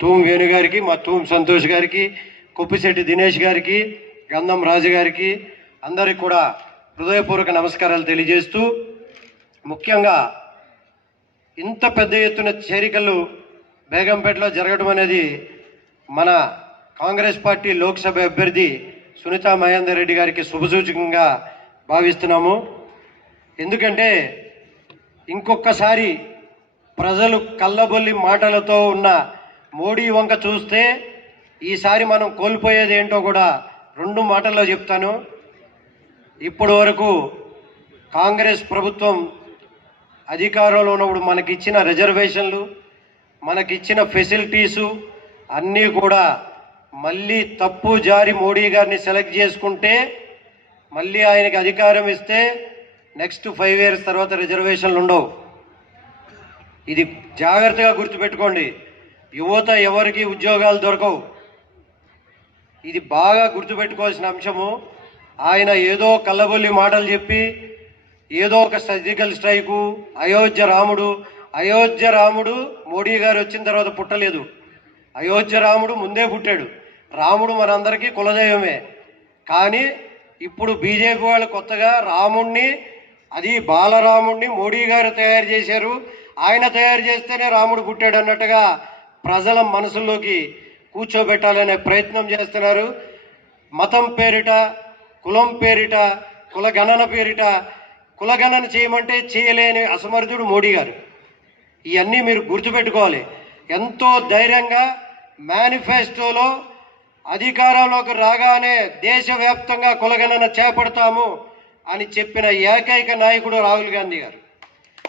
తూమ్ వేణు గారికి మా తూమ్ సంతోష్ గారికి కుప్పిశెట్టి దినేష్ గారికి గంధం రాజు గారికి అందరికి కూడా హృదయపూర్వక నమస్కారాలు తెలియజేస్తూ ముఖ్యంగా ఇంత పెద్ద ఎత్తున చేరికలు బేగంపేటలో జరగడం అనేది మన కాంగ్రెస్ పార్టీ లోక్సభ అభ్యర్థి సునీతా మహేందర్ రెడ్డి గారికి శుభసూచకంగా భావిస్తున్నాము. ఎందుకంటే ఇంకొకసారి ప్రజలు కళ్ళబొల్లి మాటలతో ఉన్న మోడీ వంక చూస్తే ఈసారి మనం కోల్పోయేది ఏంటో కూడా రెండు మాటల్లో చెప్తాను. ఇప్పటి వరకు కాంగ్రెస్ ప్రభుత్వం అధికారంలో ఉన్నప్పుడు మనకిచ్చిన రిజర్వేషన్లు మనకిచ్చిన ఫెసిలిటీసు అన్నీ కూడా మళ్ళీ తప్పు జారి మోడీ గారిని సెలెక్ట్ చేసుకుంటే మళ్ళీ ఆయనకి అధికారం ఇస్తే నెక్స్ట్ ఫైవ్ ఇయర్స్ తర్వాత రిజర్వేషన్లు ఉండవు ఇది జాగ్రత్తగా గుర్తుపెట్టుకోండి. యువత ఎవరికి ఉద్యోగాలు దొరకవు. ఇది బాగా గుర్తుపెట్టుకోవాల్సిన అంశము. ఆయన ఏదో కళ్ళబొల్లి మాటలు చెప్పి ఏదో ఒక సర్జికల్ స్ట్రైకు అయోధ్య రాముడు అయోధ్య రాముడు మోడీ గారు వచ్చిన తర్వాత పుట్టలేదు. అయోధ్య రాముడు ముందే పుట్టాడు. రాముడు మనందరికీ కులదైవమే. కానీ ఇప్పుడు బీజేపీ వాళ్ళు కొత్తగా రాముణ్ణి అది బాలరాముణ్ణి మోడీ గారు తయారు చేశారు. ఆయన తయారు చేస్తేనే రాముడు పుట్టాడు అన్నట్టుగా ప్రజల మనసుల్లోకి కూర్చోబెట్టాలనే ప్రయత్నం చేస్తున్నారు. మతం పేరిట కులం పేరిట కులగణన పేరిట కులగణన చేయమంటే చేయలేని అసమర్థుడు మోడీ గారు. ఇవన్నీ మీరు గుర్తుపెట్టుకోవాలి. ఎంతో ధైర్యంగా మేనిఫెస్టోలో అధికారంలోకి రాగానే దేశవ్యాప్తంగా కులగణన చేపడతాము అని చెప్పిన ఏకైక నాయకుడు రాహుల్ గాంధీ గారు.